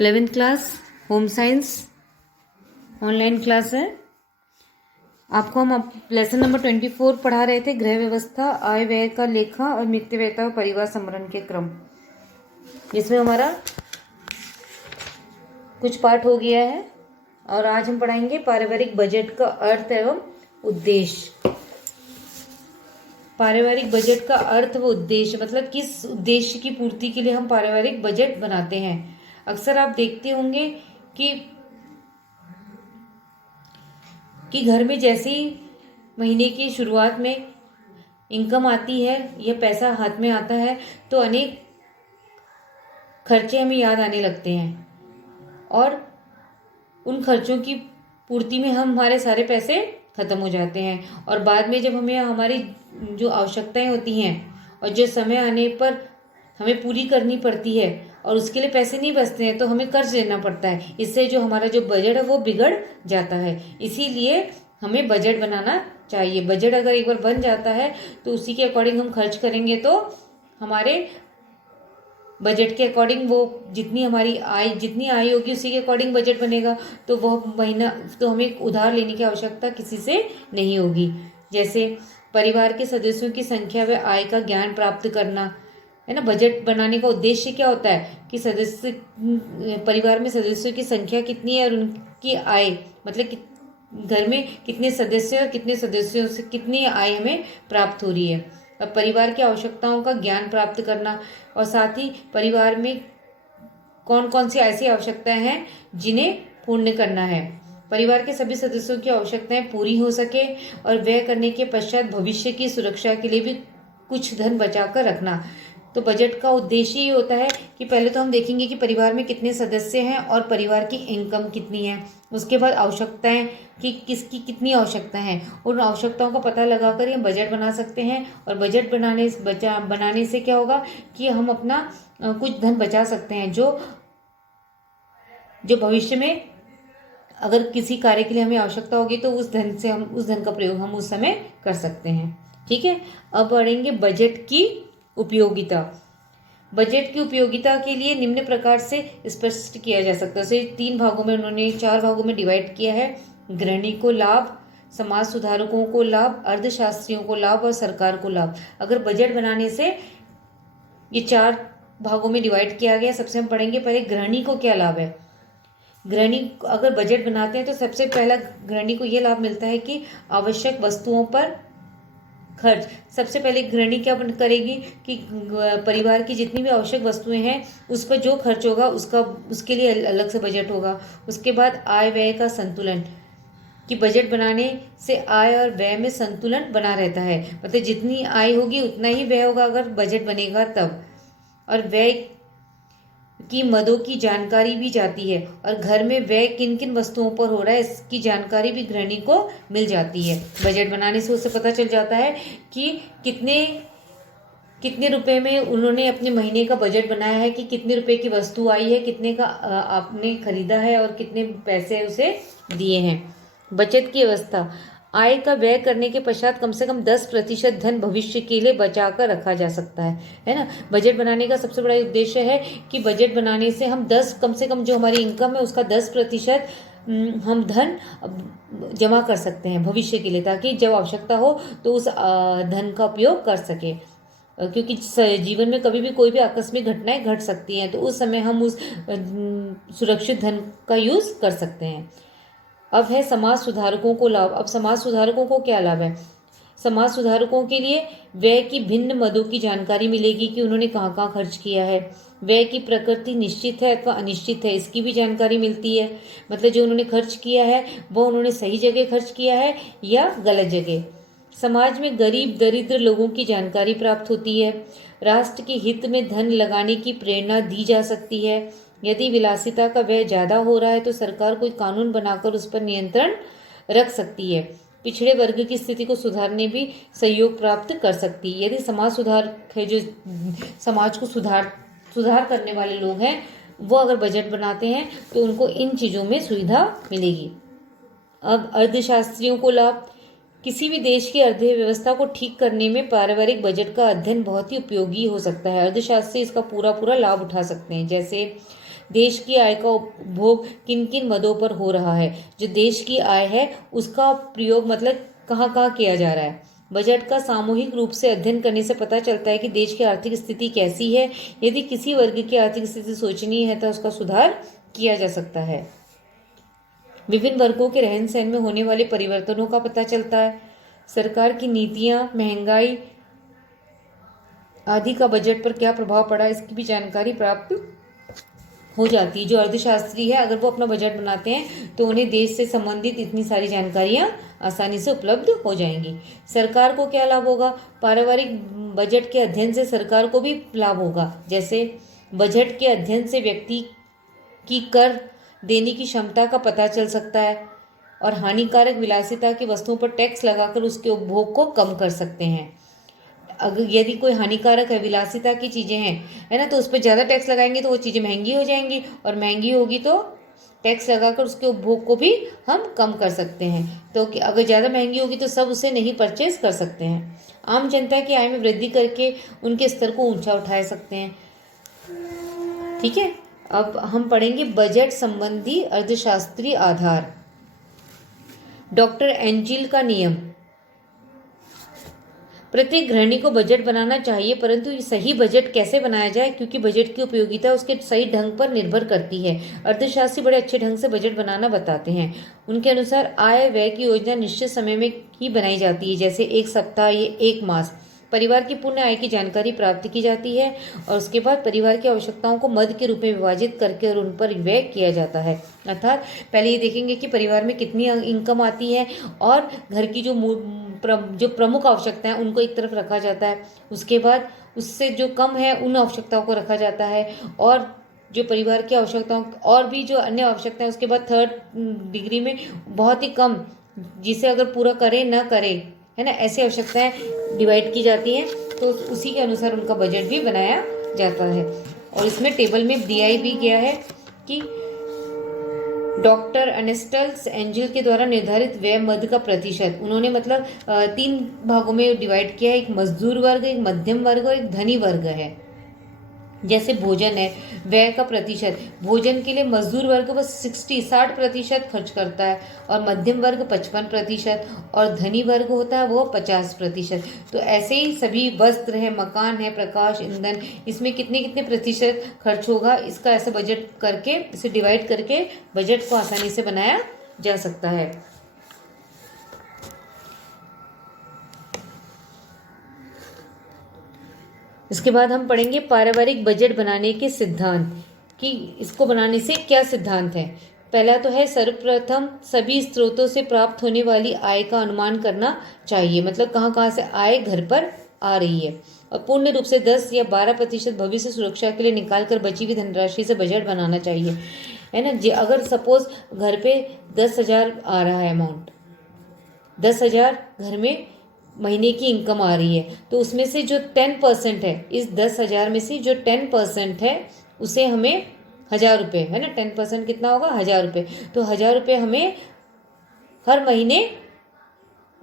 11th class home science online class है। आपको हम लेसन नंबर 24 पढ़ा रहे थे, गृह व्यवस्था, आय व्यय का लेखा और मितव्ययता और परिवार संवरण के क्रम, जिसमें हमारा कुछ पाठ हो गया है। और आज हम पढ़ाएंगे पारिवारिक बजट का अर्थ एवं उद्देश्य। पारिवारिक बजट का अर्थ व उद्देश्य मतलब किस उद्देश्य की पूर्ति के लिए हम पारिवारिक बजट बनाते हैं। अक्सर आप देखते होंगे कि घर में जैसे ही महीने की शुरुआत में इनकम आती है या पैसा हाथ में आता है तो अनेक खर्चे हमें याद आने लगते हैं और उन खर्चों की पूर्ति में हमारे सारे पैसे खत्म हो जाते हैं। और बाद में जब हमें हमारी जो आवश्यकताएं होती हैं और जो समय आने पर हमें पूरी करनी पड़ती है और उसके लिए पैसे नहीं बचते हैं तो हमें कर्ज लेना पड़ता है। इससे जो हमारा जो बजट है वो बिगड़ जाता है। इसीलिए हमें बजट बनाना चाहिए। बजट अगर एक बार बन जाता है तो उसी के अकॉर्डिंग हम खर्च करेंगे तो हमारे बजट के अकॉर्डिंग वो जितनी आय होगी उसी के अकॉर्डिंग बजट बनेगा। तो वह महीना तो हमें उधार लेने की आवश्यकता किसी से नहीं होगी। जैसे परिवार के सदस्यों की संख्या व आय का ज्ञान प्राप्त करना है ना। बजट बनाने का उद्देश्य क्या होता है कि परिवार में सदस्यों की संख्या कितनी है और उनकी आय मतलब कि घर में कितने सदस्य और कितने सदस्यों से कितनी आय हमें प्राप्त हो रही है। अब परिवार की आवश्यकताओं का ज्ञान प्राप्त करना और साथ ही परिवार में कौन कौन सी ऐसी आवश्यकताएं हैं जिन्हें पूर्ण करना है। परिवार के सभी सदस्यों की आवश्यकताएं पूरी हो सके और व्यय करने के पश्चात भविष्य की सुरक्षा के लिए भी कुछ धन बचाकर रखना। तो बजट का उद्देश्य ये होता है कि पहले तो हम देखेंगे कि परिवार में कितने सदस्य हैं और परिवार की इनकम कितनी है। उसके बाद आवश्यकताएं कि किसकी कितनी आवश्यकता है, उन आवश्यकताओं का पता लगाकर हम बजट बना सकते हैं। और बजट बनाने से क्या होगा कि हम अपना कुछ धन बचा सकते हैं जो भविष्य में अगर किसी कार्य के लिए हमें आवश्यकता होगी तो उस धन का प्रयोग हम उस समय कर सकते हैं। ठीक है, अब बढ़ेंगे बजट की उपयोगिता। बजट की उपयोगिता के लिए निम्न प्रकार से स्पष्ट किया जा सकता है। उसे 4 भागों में डिवाइड किया है। गृहिणी को लाभ, समाज सुधारकों को लाभ, अर्थशास्त्रियों को लाभ और सरकार को लाभ। अगर बजट बनाने से ये 4 भागों में डिवाइड किया गया। सबसे हम पढ़ेंगे पहले गृहिणी को क्या लाभ है। गृहिणी अगर बजट बनाते हैं तो सबसे पहला गृहिणी को यह लाभ मिलता है कि आवश्यक वस्तुओं पर खर्च। सबसे पहले गृहिणी क्या करेगी कि परिवार की जितनी भी आवश्यक वस्तुएं हैं उस पर जो खर्च होगा उसके लिए अलग से बजट होगा। उसके बाद आय व्यय का संतुलन कि बजट बनाने से आय और व्यय में संतुलन बना रहता है। मतलब जितनी आय होगी उतना ही व्यय होगा अगर बजट बनेगा तब। और व्यय की मदों की जानकारी भी जाती है और घर में व्यय किन किन वस्तुओं पर हो रहा है इसकी जानकारी भी गृहिणी को मिल जाती है। बजट बनाने से उसे पता चल जाता है कि कितने रुपए में उन्होंने अपने महीने का बजट बनाया है, कि कितने रुपए की वस्तु आई है, कितने का आपने खरीदा है और कितने पैसे उसे दिए हैं। बचत की व्यवस्था, आय का व्यय करने के पश्चात कम से कम 10% धन भविष्य के लिए बचाकर रखा जा सकता है ना। बजट बनाने का सबसे बड़ा उद्देश्य है कि बजट बनाने से हम कम से कम जो हमारी इनकम है उसका 10% हम धन जमा कर सकते हैं भविष्य के लिए, ताकि जब आवश्यकता हो तो उस धन का उपयोग कर सके। क्योंकि जीवन में कभी भी कोई भी आकस्मिक घटनाएं घट सकती हैं तो उस समय हम उस सुरक्षित धन का यूज कर सकते हैं। अब है समाज सुधारकों को लाभ। अब समाज सुधारकों को क्या लाभ है। समाज सुधारकों के लिए व्यय की भिन्न मदों की जानकारी मिलेगी कि उन्होंने कहाँ कहाँ खर्च किया है। व्यय की प्रकृति निश्चित है अथवा अनिश्चित है इसकी भी जानकारी मिलती है। मतलब जो उन्होंने खर्च किया है वो उन्होंने सही जगह खर्च किया है या गलत जगह। समाज में गरीब दरिद्र लोगों की जानकारी प्राप्त होती है। राष्ट्र के हित में धन लगाने की प्रेरणा दी जा सकती है। यदि विलासिता का व्यय ज्यादा हो रहा है तो सरकार कोई कानून बनाकर उस पर नियंत्रण रख सकती है। पिछड़े वर्ग की स्थिति को सुधारने भी सहयोग प्राप्त कर सकती है। यदि समाज सुधारक है, जो समाज को सुधार करने वाले लोग हैं, वो अगर बजट बनाते हैं तो उनको इन चीजों में सुविधा मिलेगी। अब अर्थशास्त्रियों को लाभ। किसी भी देश की अर्थव्यवस्था को ठीक करने में पारिवारिक बजट का अध्ययन बहुत ही उपयोगी हो सकता है। अर्थशास्त्री इसका पूरा लाभ उठा सकते हैं। जैसे देश की आय का उपभोग किन किन मदों पर हो रहा है। जो देश की आय है उसका प्रयोग मतलब कहाँ कहाँ किया जा रहा है। बजट का सामूहिक रूप से अध्ययन करने से पता चलता है कि देश की आर्थिक स्थिति कैसी है। यदि किसी वर्ग की आर्थिक स्थिति शोचनीय है तो उसका सुधार किया जा सकता है। विभिन्न वर्गों के रहन सहन में होने वाले परिवर्तनों का पता चलता है। सरकार की नीतियां, महंगाई आदि का बजट पर क्या प्रभाव पड़ा, इसकी भी जानकारी प्राप्त हो जाती है। जो अर्थशास्त्री है अगर वो अपना बजट बनाते हैं तो उन्हें देश से संबंधित इतनी सारी जानकारियां आसानी से उपलब्ध हो जाएंगी। सरकार को क्या लाभ होगा? पारिवारिक बजट के अध्ययन से सरकार को भी लाभ होगा। जैसे बजट के अध्ययन से व्यक्ति की कर देने की क्षमता का पता चल सकता है और हानिकारक विलासिता की वस्तुओं पर टैक्स लगाकर उसके उपभोग को कम कर सकते हैं। अगर यदि कोई हानिकारक है, विलासिता की चीज़ें हैं, है ना, तो उस पर ज़्यादा टैक्स लगाएंगे तो वो चीज़ें महंगी हो जाएंगी और महंगी होगी तो टैक्स लगाकर उसके उपभोग को भी हम कम कर सकते हैं। तो अगर ज़्यादा महंगी होगी तो सब उसे नहीं परचेज कर सकते हैं। आम जनता की आय में वृद्धि करके उनके स्तर को ऊंचा उठा सकते हैं। ठीक है, अब हम पढ़ेंगे बजट संबंधी अर्थशास्त्री आधार। डॉक्टर एंजिल का नियम। प्रत्येक गृहिणी को बजट बनाना चाहिए, परंतु सही बजट कैसे बनाया जाए, क्योंकि बजट की उपयोगिता उसके सही ढंग पर निर्भर करती है। अर्थशास्त्री बड़े अच्छे ढंग से बजट बनाना बताते हैं। उनके अनुसार आय व्यय की योजना निश्चित समय में ही बनाई जाती है, जैसे एक सप्ताह या एक मास। परिवार की पूर्ण आय की जानकारी प्राप्त की जाती है और उसके बाद परिवार की आवश्यकताओं को मद के रूप में विभाजित करके और उन पर व्यय किया जाता है। अर्थात पहले ये देखेंगे कि परिवार में कितनी इनकम आती है और घर की जो प्रमुख आवश्यकताएं हैं उनको एक तरफ रखा जाता है। उसके बाद उससे जो कम है उन आवश्यकताओं को रखा जाता है और जो परिवार की आवश्यकताओं और भी जो अन्य आवश्यकताएं उसके बाद थर्ड डिग्री में बहुत ही कम, जिसे अगर पूरा करे ना करे, है ना, ऐसी आवश्यकताएं डिवाइड की जाती हैं। तो उसी के अनुसार उनका बजट भी बनाया जाता है। और इसमें टेबल में दिया भी गया है कि डॉक्टर अनेस्टल्स एंजिल के द्वारा निर्धारित व्यय मद का प्रतिशत उन्होंने मतलब 3 भागों में डिवाइड किया है। एक मजदूर वर्ग, एक मध्यम वर्ग और एक धनी वर्ग है। जैसे भोजन है, व्यय का प्रतिशत, भोजन के लिए मजदूर वर्ग बस 60% खर्च करता है और मध्यम वर्ग 55% और धनी वर्ग होता है वो 50%। तो ऐसे ही सभी वस्त्र है, मकान है, प्रकाश, ईंधन, इसमें कितने कितने प्रतिशत खर्च होगा, इसका ऐसे बजट करके, इसे डिवाइड करके बजट को आसानी से बनाया जा सकता है। इसके बाद हम पढ़ेंगे पारिवारिक बजट बनाने के सिद्धांत, कि इसको बनाने से क्या सिद्धांत है। पहला तो है सर्वप्रथम सभी स्रोतों से प्राप्त होने वाली आय का अनुमान करना चाहिए, मतलब कहाँ कहाँ से आय घर पर आ रही है, और पूर्ण रूप से 10 या 12% भविष्य सुरक्षा के लिए निकाल कर बची हुई धनराशि से बजट बनाना चाहिए, है ना। जी, अगर सपोज घर पे 10,000 आ रहा है अमाउंट, 10,000 घर में महीने की इनकम आ रही है, तो उसमें से जो 10% है, इस 10,000 में से जो 10% है उसे हमें 1,000 रुपये, है ना, 10% कितना होगा, 1,000 रुपये। तो 1,000 रुपये हमें हर महीने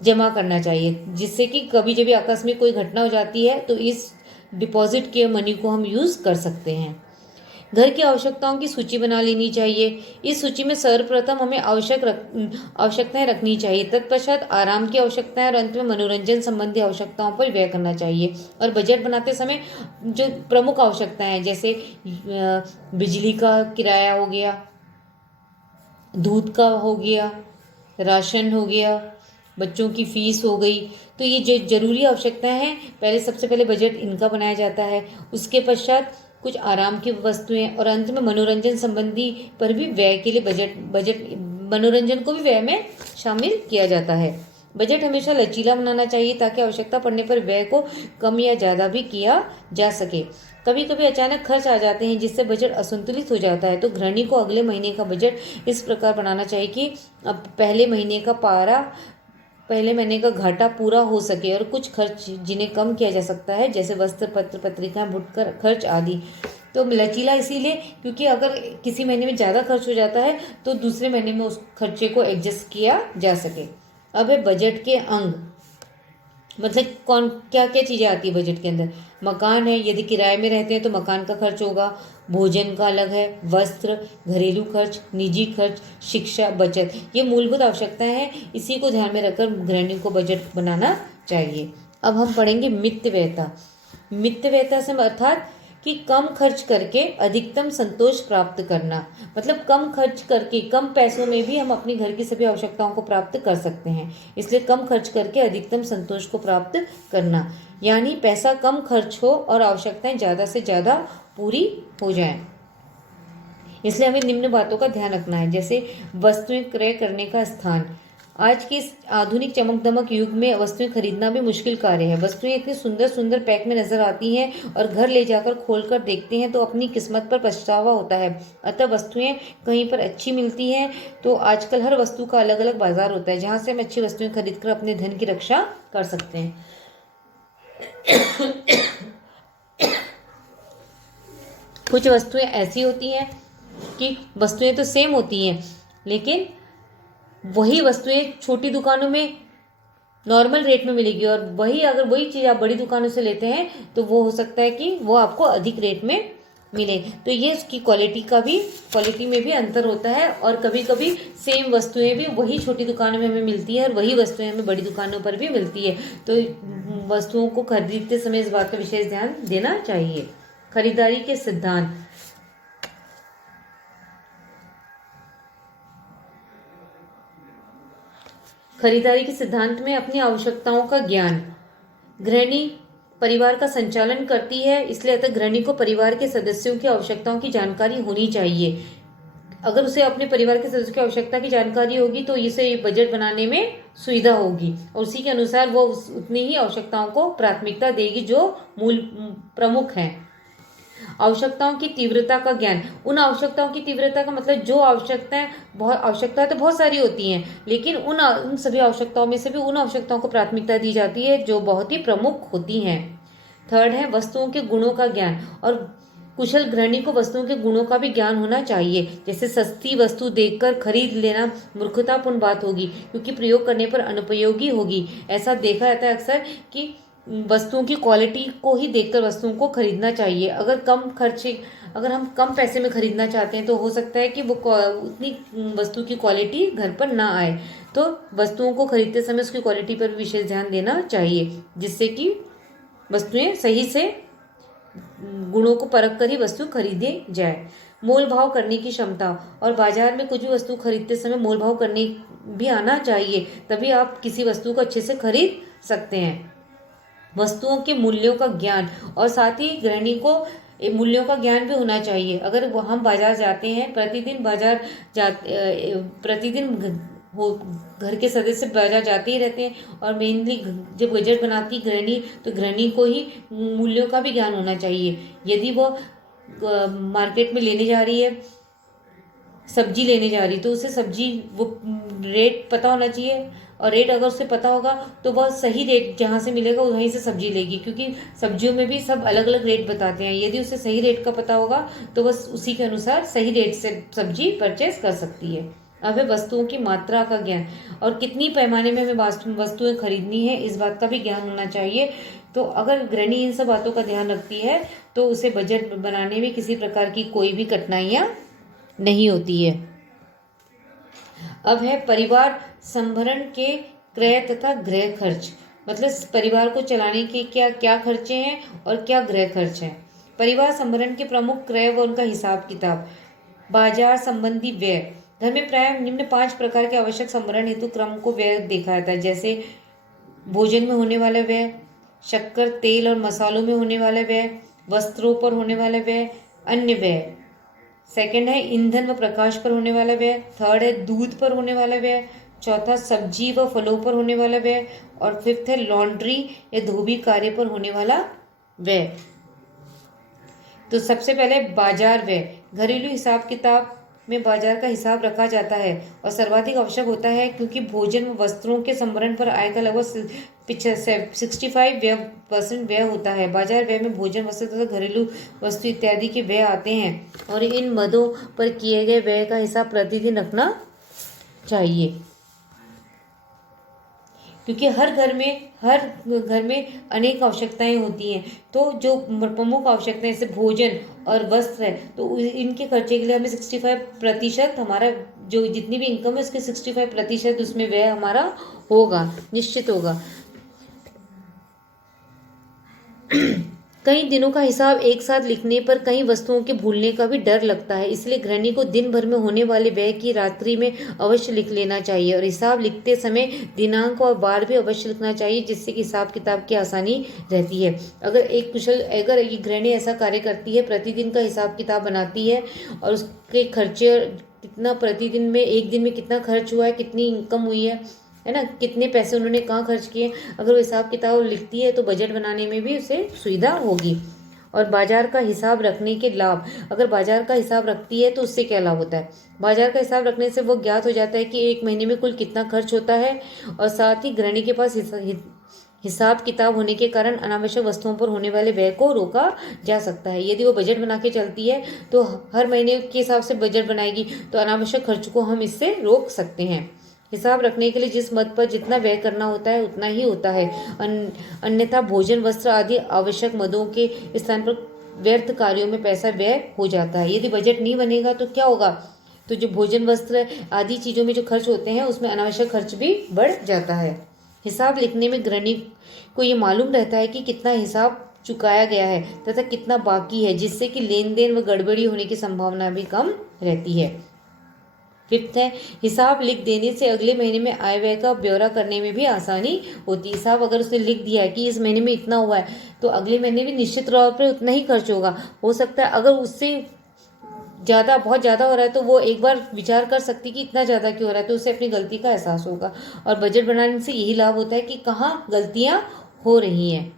जमा करना चाहिए, जिससे कि कभी जब भी आकस्मिक कोई घटना हो जाती है तो इस डिपॉजिट के मनी को हम यूज़ कर सकते हैं। घर की आवश्यकताओं की सूची बना लेनी चाहिए। इस सूची में सर्वप्रथम हमें आवश्यकताएं रखनी चाहिए, तत्पश्चात आराम की आवश्यकताएं और अंत में मनोरंजन संबंधी आवश्यकताओं पर व्यय करना चाहिए। और बजट बनाते समय जो प्रमुख आवश्यकताएं हैं, जैसे बिजली का किराया हो गया, दूध का हो गया, राशन हो गया, बच्चों की फीस हो गई, तो ये जो जरूरी आवश्यकताएं हैं, पहले सबसे पहले बजट इनका बनाया जाता है। उसके पश्चात कुछ आराम की वस्तुएं और अंत में मनोरंजन संबंधी पर भी व्यय के लिए बजट मनोरंजन को भी व्यय में शामिल किया जाता है। बजट हमेशा लचीला बनाना चाहिए ताकि आवश्यकता पड़ने पर व्यय को कम या ज़्यादा भी किया जा सके। कभी कभी अचानक खर्च आ जाते हैं जिससे बजट असंतुलित हो जाता है, तो गृहिणी को अगले महीने का बजट इस प्रकार बनाना चाहिए कि अब पहले महीने का घाटा पूरा हो सके और कुछ खर्च जिन्हें कम किया जा सकता है, जैसे वस्त्र, पत्र पत्रिकाएं, फुटकर खर्च आदि। तो लचीला इसीलिए क्योंकि अगर किसी महीने में ज़्यादा खर्च हो जाता है तो दूसरे महीने में उस खर्चे को एडजस्ट किया जा सके। अब है बजट के अंग, मतलब क्या क्या चीज़ें आती है बजट के अंदर। मकान है, यदि किराए में रहते हैं तो मकान का खर्च होगा, भोजन का अलग है, वस्त्र, घरेलू खर्च, निजी खर्च, शिक्षा, बचत, ये मूलभूत आवश्यकताएं हैं। इसी को ध्यान में रखकर गृहिणी को बजट बनाना चाहिए। अब हम पढ़ेंगे मितव्ययता। मितव्ययता से अर्थात कि कम खर्च करके अधिकतम संतोष प्राप्त करना, मतलब कम खर्च करके कम पैसों में भी हम अपनी घर की सभी आवश्यकताओं को प्राप्त कर सकते हैं। इसलिए कम खर्च करके अधिकतम संतोष को प्राप्त करना, यानी पैसा कम खर्च हो और आवश्यकताएं ज़्यादा से ज़्यादा पूरी हो जाएं। इसलिए हमें निम्न बातों का ध्यान रखना है, जैसे वस्तुएं क्रय करने का स्थान। आज के इस आधुनिक चमक दमक युग में वस्तुएं खरीदना भी मुश्किल कार्य है। वस्तुएं इतनी सुंदर सुंदर पैक में नजर आती हैं और घर ले जाकर खोलकर देखते हैं तो अपनी किस्मत पर पछतावा होता है। अतः वस्तुएं कहीं पर अच्छी मिलती हैं तो आजकल हर वस्तु का अलग अलग बाजार होता है, जहां से हम अच्छी वस्तुएं खरीदकर अपने धन की रक्षा कर सकते हैं। कुछ वस्तुएं ऐसी होती हैं कि वस्तुएं तो सेम होती हैं, लेकिन वही वस्तुएं छोटी दुकानों में नॉर्मल रेट में मिलेगी, और अगर वही चीज़ आप बड़ी दुकानों से लेते हैं तो वो हो सकता है कि वो आपको अधिक रेट में मिले। तो ये इसकी क्वालिटी में भी अंतर होता है, और कभी कभी सेम वस्तुएं भी वही छोटी दुकानों में हमें मिलती है और वही वस्तुएं हमें बड़ी दुकानों पर भी मिलती है। तो वस्तुओं को खरीदते समय इस बात का विशेष ध्यान देना चाहिए। खरीदारी के सिद्धांत। खरीदारी के सिद्धांत में अपनी आवश्यकताओं का ज्ञान। गृहिणी परिवार का संचालन करती है, इसलिए अतः गृहिणी को परिवार के सदस्यों की आवश्यकताओं की जानकारी होनी चाहिए। अगर उसे अपने परिवार के सदस्यों की आवश्यकता की जानकारी होगी तो इसे बजट बनाने में सुविधा होगी, और उसी के अनुसार वो उतनी ही आवश्यकताओं को प्राथमिकता देगी जो प्रमुख हैं। आवश्यकताओं की तीव्रता का ज्ञान। उन आवश्यकताओं की तीव्रता का मतलब जो आवश्यकताएं तो बहुत सारी होती हैं, लेकिन उन सभी आवश्यकताओं में से भी उन आवश्यकताओं को प्राथमिकता दी जाती है जो बहुत ही प्रमुख होती हैं। थर्ड है वस्तुओं के गुणों का ज्ञान, और कुशल गृहिणी को वस्तुओं के गुणों का भी ज्ञान होना चाहिए। जैसे सस्ती वस्तु देखकर खरीद लेना मूर्खतापूर्ण बात होगी, क्योंकि प्रयोग करने पर अनुपयोगी होगी। ऐसा देखा जाता है अक्सर कि वस्तुओं की क्वालिटी को ही देखकर वस्तुओं को खरीदना चाहिए। अगर हम कम पैसे में खरीदना चाहते हैं तो हो सकता है कि वो उतनी वस्तु की क्वालिटी घर पर ना आए। तो वस्तुओं को खरीदते समय उसकी क्वालिटी पर विशेष ध्यान देना चाहिए, जिससे कि वस्तुएं सही से गुणों को परख कर ही वस्तु खरीदे जाए। मोल भाव करने की क्षमता, और बाजार में कुछ भी वस्तु खरीदते समय मोल भाव करने भी आना चाहिए, तभी आप किसी वस्तु को अच्छे से खरीद सकते हैं। वस्तुओं के मूल्यों का ज्ञान, और साथ ही गृहिणी को मूल्यों का ज्ञान भी होना चाहिए। अगर हम बाजार जाते हैं, प्रतिदिन घर के सदस्य बाजार जाते ही रहते हैं, और मेनली जब बजट बनाती गृहिणी तो गृहिणी को ही मूल्यों का भी ज्ञान होना चाहिए। यदि वो मार्केट में लेने जा रही है, सब्जी लेने जा रही, तो उसे सब्जी वो रेट पता होना चाहिए, और रेट अगर उसे पता होगा तो वह सही रेट जहाँ से मिलेगा वहीं से सब्जी लेगी, क्योंकि सब्जियों में भी सब अलग अलग रेट बताते हैं। यदि उसे सही रेट का पता होगा तो बस उसी के अनुसार सही रेट से सब्जी परचेज कर सकती है। अब है वस्तुओं की मात्रा का ज्ञान, और कितनी पैमाने में हमें वस्तुएं खरीदनी है इस बात का भी ज्ञान होना चाहिए। तो अगर गृहिणी इन सब बातों का ध्यान रखती है तो उसे बजट बनाने में किसी प्रकार की कोई भी कठिनाइयाँ नहीं होती है। अब है परिवार संभरण के क्रय तथा गृह खर्च, मतलब परिवार को चलाने के क्या क्या खर्चे हैं और क्या गृह खर्च हैं। परिवार संभरण के प्रमुख क्रय व उनका हिसाब किताब। बाजार संबंधी व्यय। घर में प्राय निम्न 5 प्रकार के आवश्यक संभरण हेतु क्रम को व्यय देखा जाता है, जैसे भोजन में होने वाला व्यय, शक्कर तेल और मसालों में होने वाला व्यय, वस्त्रों पर होने वाला व्यय, अन्य व्यय। सेकंड है ईंधन व प्रकाश पर होने वाला व्यय। थर्ड है दूध पर होने वाला व्यय। चौथा सब्जी व फलों पर होने वाला व्यय, और फिफ्थ है लॉन्ड्री या धोबी कार्य पर होने वाला व्यय। तो सबसे पहले बाजार व्यय। घरेलू हिसाब किताब में बाजार का हिसाब रखा जाता है और सर्वाधिक आवश्यक होता है, क्योंकि भोजन व वस्त्रों के संभरण पर आय का लगभग 65% व्यय होता है। बाजार व्यय में भोजन, वस्त्र तथा घरेलू वस्तु इत्यादि के व्यय आते हैं, और इन मदों पर किए गए व्यय का हिसाब प्रतिदिन रखना चाहिए, क्योंकि हर घर में अनेक आवश्यकताएं होती हैं। तो जो प्रमुख आवश्यकताएं जैसे भोजन और वस्त्र है, तो इनके खर्चे के लिए हमें 65% हमारा जो जितनी भी इनकम है उसके 65% उसमें व्यय हमारा होगा, निश्चित होगा। कई दिनों का हिसाब एक साथ लिखने पर कई वस्तुओं के भूलने का भी डर लगता है, इसलिए गृहिणी को दिन भर में होने वाले व्यय की रात्रि में अवश्य लिख लेना चाहिए और हिसाब लिखते समय दिनांक और बार भी अवश्य लिखना चाहिए, जिससे कि हिसाब किताब की आसानी रहती है। अगर एक गृहिणी ऐसा कार्य करती है, प्रतिदिन का हिसाब किताब बनाती है और उसके खर्चे कितना प्रतिदिन में एक दिन में कितना खर्च हुआ है, कितनी इनकम हुई है ना, कितने पैसे उन्होंने कहाँ खर्च किए, अगर वो हिसाब किताब लिखती है तो बजट बनाने में भी उसे सुविधा होगी। और बाजार का हिसाब रखने के लाभ, अगर बाजार का हिसाब रखती है तो उससे क्या लाभ होता है? बाजार का हिसाब रखने से वो ज्ञात हो जाता है कि एक महीने में कुल कितना खर्च होता है, और साथ ही गृहिणी के पास हिसाब किताब होने के कारण अनावश्यक वस्तुओं पर होने वाले व्यय को रोका जा सकता है। यदि वो बजट बना के चलती है तो हर महीने के हिसाब से बजट बनाएगी तो अनावश्यक खर्च को हम इससे रोक सकते हैं। हिसाब रखने के लिए जिस मद पर जितना व्यय करना होता है उतना ही होता है, अन्यथा भोजन वस्त्र आदि आवश्यक मदों के स्थान पर व्यर्थ कार्यों में पैसा व्यय हो जाता है। यदि बजट नहीं बनेगा तो क्या होगा? तो जो भोजन वस्त्र आदि चीज़ों में जो खर्च होते हैं उसमें अनावश्यक खर्च भी बढ़ जाता है। हिसाब लिखने में गृहिणी को ये मालूम रहता है कि कितना हिसाब चुकाया गया है तथा कितना बाकी है, जिससे कि लेन देन व गड़बड़ी होने की संभावना भी कम रहती है। फिफ्थ है, हिसाब लिख देने से अगले महीने में आय व्यय का ब्यौरा करने में भी आसानी होती है। हिसाब अगर उसने लिख दिया है कि इस महीने में इतना हुआ है तो अगले महीने भी निश्चित तौर पर उतना ही खर्च होगा। हो सकता है अगर उससे बहुत ज़्यादा हो रहा है तो वो एक बार विचार कर सकती कि इतना ज़्यादा क्यों हो रहा है, तो उसे अपनी गलती का एहसास होगा। और बजट बनाने से यही लाभ होता है कि कहाँ गलतियाँ हो रही हैं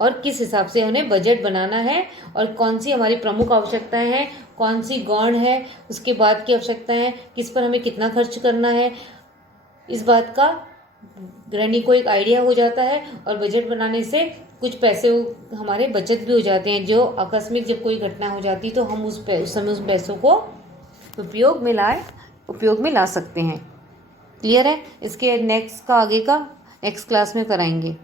और किस हिसाब से उन्हें बजट बनाना है और कौन सी हमारी प्रमुख आवश्यकताएं हैं, कौन सी गौण है, उसके बाद की आवश्यकताएं हैं, किस पर हमें कितना खर्च करना है, इस बात का गृहिणी को एक आइडिया हो जाता है। और बजट बनाने से कुछ पैसे हमारे बचत भी हो जाते हैं, जो आकस्मिक जब कोई घटना हो जाती तो हम उस समय उस पैसों को उपयोग में ला सकते हैं। क्लियर है? इसके नेक्स्ट क्लास में कराएंगे।